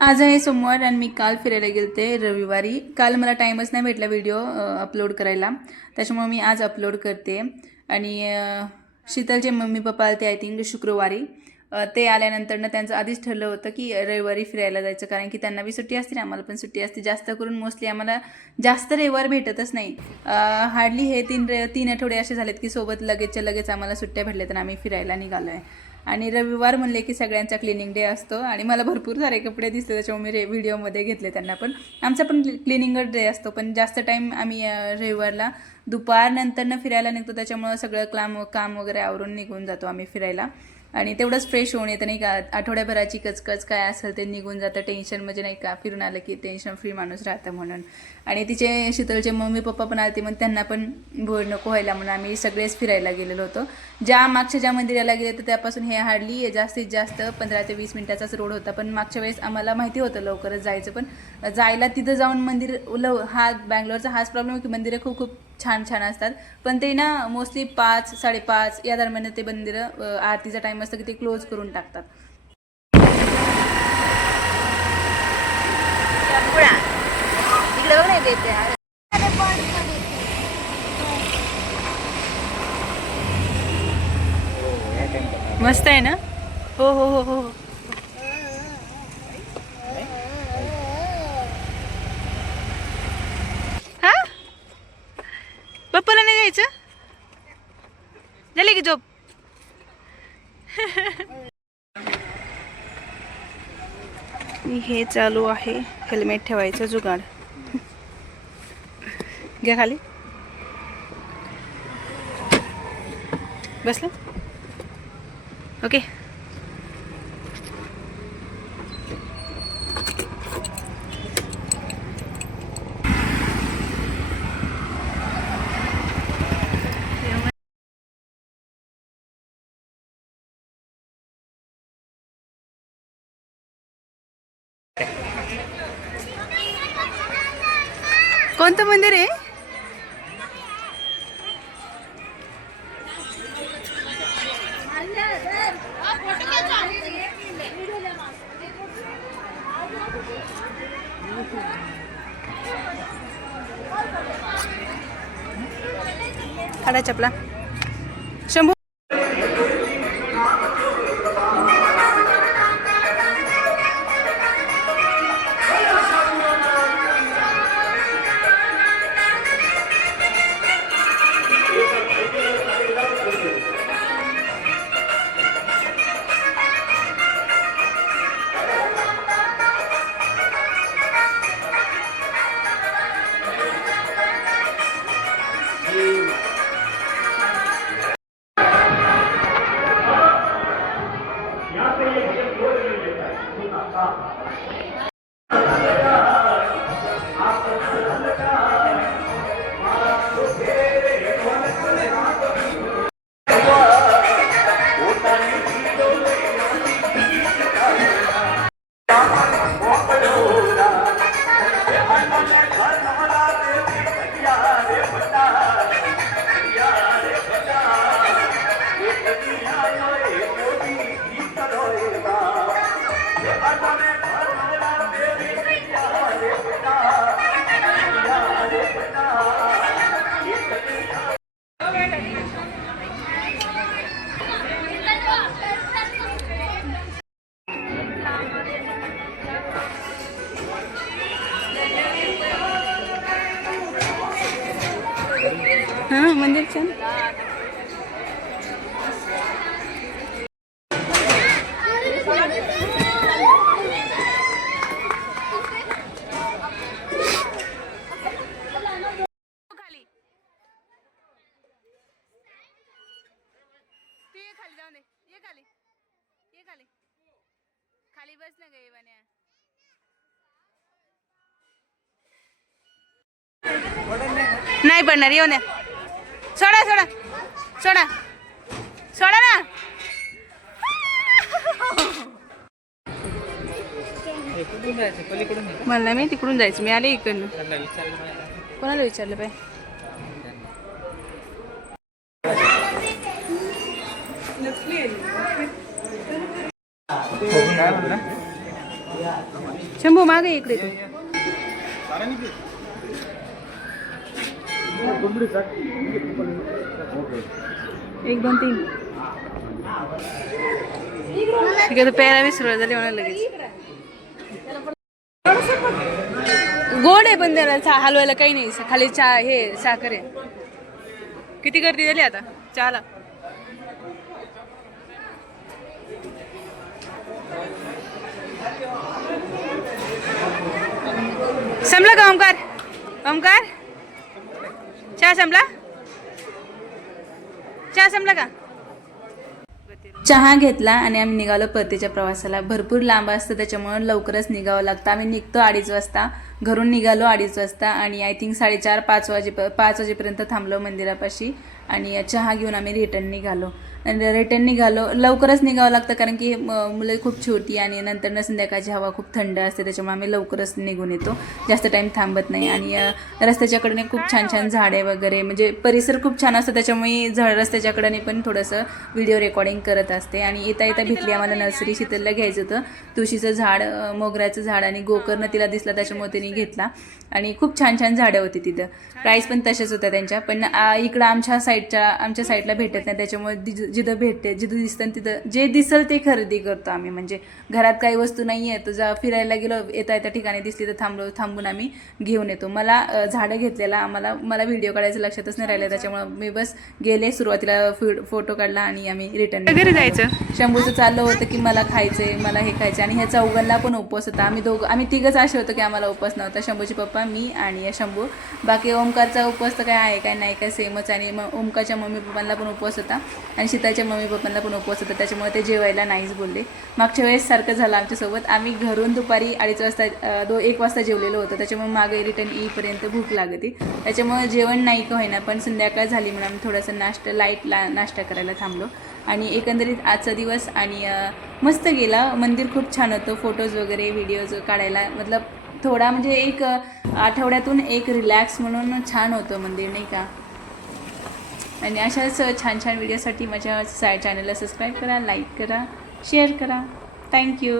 आज आहे सोमवार आणि मी काल फिरायला गेलते रविवारी. काल मला टाईमच नाही भेटला व्हिडिओ अपलोड करायला, त्याच्यामुळे मी आज अपलोड करते. आणि शीतलचे मम्मी पप्पा आले ते आय थिंक शुक्रवारी. ते आल्यानंतर त्यांचं आधीच ठरलं होतं की रविवारी फिरायला जायचं, कारण की त्यांना बी सुट्टी असते, आम्हाला पण सुट्टी असते. जास्त करून मोस्टली आम्हाला जास्त रविवार भेटतच नाही. हार्डली हे तीन आठवडे असे झालेत की सोबत लगेचच्या लगेच आम्हाला सुट्ट्या भेटल्या तर आम्ही फिरायला निघालो आहे. आणि रविवार म्हणले की सगळ्यांचा क्लिनिंग डे असतो आणि मला भरपूर सारे कपडे दिसते, त्याच्यामुळे मी व्हिडिओमध्ये घेतले त्यांना पण. आमचा पण क्लिनिंग डे असतो, पण जास्त टाईम आम्ही रविवारला दुपारनंतरनं फिरायला निघतो, त्याच्यामुळं सगळं काम वगैरे आवरून निघून जातो आम्ही फिरायला. आणि तेवढंच फ्रेश होऊन येतं नाही का. आठवड्याभराची कचकच काय असेल ते निघून जातं, टेन्शन म्हणजे नाही का. फिरून आलं की टेन्शन फ्री माणूस राहतं म्हणून. आणि तिचे शीतलचे मम्मी पप्पा पण आले, मग त्यांना पण बोर नको व्हायला म्हणून आम्ही सगळेच फिरायला गेलेलो होतो. मागच्या मंदिराला गेले तर त्यापासून हे हार्डली जास्तीत जास्त 15 ते 20 मिनिटाचाच रोड होता. पण मागच्या वेळेस आम्हाला माहिती होतं लवकरच जायचं, पण जायला तिथं जाऊन मंदिर हा बँगलोरचा हाच प्रॉब्लेम आहे की मंदिरं खूप खूप छान छान असतात, पण ते ना मोस्टली 5, 5:30 या दरम्यान ते मंदिरं आरतीचा टाईम असतं की ते क्लोज करून टाकतात. मस्त आहे ना. हो हो हो हो. हा पप्पाला नाही जायचं, झाली की झोप. हे चालू आहे हेल्मेट ठेवायचं जुगाड. घ्या खाली बसलं. ओके. कोणतं मंदिर आहे? काढा चपला. शंभू हां मंदिर छान. खाली जाऊन दे. ये खाली, ये खाली, खाली बस ना गे बन्या. नाही पडणार, येऊ द्या. सोडा सोडा सोडा सोडा ना. मला मी तिकडून जायचं, मी आले इकडनं. कोणाला विचारलं पाहिजे? शंभू मागे इकडे तू. 1 2 3 ठीक आहे. तर प्यायला मी सुरुवात झाली म्हणा लगेच. गोड आहे पण त्याला हलवायला काही नाही. खाली चहा हे साखर आहे. किती गर्दी झाली आता चहाला. संपला का ओमकार? ओमकार चहा संपला? चहा संपला का? चहा घेतला आणि आम्ही निघालो परतीच्या प्रवासाला. भरपूर लांब असतं त्याच्यामुळे लवकरच निघावं लागतं. आम्ही निघतो 2:30 वाजता. घरून निघालो 2:30 वाजता आणि आय थिंक 4:30 5 वाजेपर्यंत थांबलो मंदिरापाशी आणि चहा घेऊन आम्ही रिटर्न निघालो. लवकरच निघावं लागतं कारण की मुलं खूप छोटी आणि नंतर संध्याकाळची हवा खूप थंड असते. त्याच्यामुळे आम्ही लवकरच निघून येतो, जास्त टाईम थांबत नाही. आणि रस्त्याच्याकडे खूप छान छान झाडे वगैरे म्हणजे परिसर खूप छान असतं. त्याच्यामुळे रस्त्याच्याकडे पण थोडंसं व्हिडिओ रेकॉर्डिंग करत असते. आणि येता भेटली आम्हाला नर्सरी. शीतलला घ्यायचं होतं तुळशीचं झाड, मोगऱ्याचं झाड आणि गोकर्ण तिला दिसला त्याच्यामुळे तिने घेतला. आणि खूप छान छान झाडं होती तिथं. प्राईस पण तशाच होत्या त्यांच्या. पण इकडं आमच्या साईडला भेटत नाही. त्याच्यामुळे जिथं भेटते जिथं दिसतं तिथं जे दिसेल ते खरेदी करतो आम्ही. म्हणजे घरात काही वस्तू नाही आहे तर फिरायला गेलो येता ठिकाणी दिसली तर थांबून आम्ही घेऊन येतो. मला झाडं घेतलेला मला व्हिडिओ काढायचं लक्षातच नाही राहिलं. त्याच्यामुळे मी बस गेले, सुरुवातीला फोटो काढला आणि आम्ही रिटर्न घरी जायचं. शंभूचं चाललं होतं की मला खायचंय, मला हे खायचं. आणि ह्या चौघांना पण उपवास होता. आम्ही तिघंच असे होतो की आम्हाला उपवास नव्हता. शंभूचे पप्पा, मी आणि शंभू. बाकी ओमकारचा उपवास तर काय आहे काय नाही काय सेमच. आणि मग ओमकारच्या मम्मी पप्पांना पण उपवास होता आणि शीताच्या मम्मी पप्पांना पण उपवास होता. त्याच्यामुळे ते जेवायला नाहीच बोलले. मागच्या वेळेस सारखं झालं आमच्यासोबत. आम्ही घरून दुपारी 2:30 वाजता 1 वाजता जेवलेलो होतो. त्याच्यामुळे मागे रिटर्न येईपर्यंत भूक लागते. त्याच्यामुळे जेवण नाही का होईना पण संध्याकाळ झाली म्हणून आम्ही थोडासा लाईट नाश्ता करायला थांबलो. आणि एकंदरीत आजचा दिवस आणि मस्त गेला. मंदिर खूप छान होतं. फोटोज वगैरे व्हिडिओज काढायला मतलब थोडा म्हणजे एक आठवड्यातून एक रिलॅक्स म्हणून छान होतं मंदिर नाही का. आणि अशाच छान छान व्हिडिओसाठी माझ्या चॅनलला सबस्क्राईब करा, लाईक करा, शेअर करा. थँक्यू.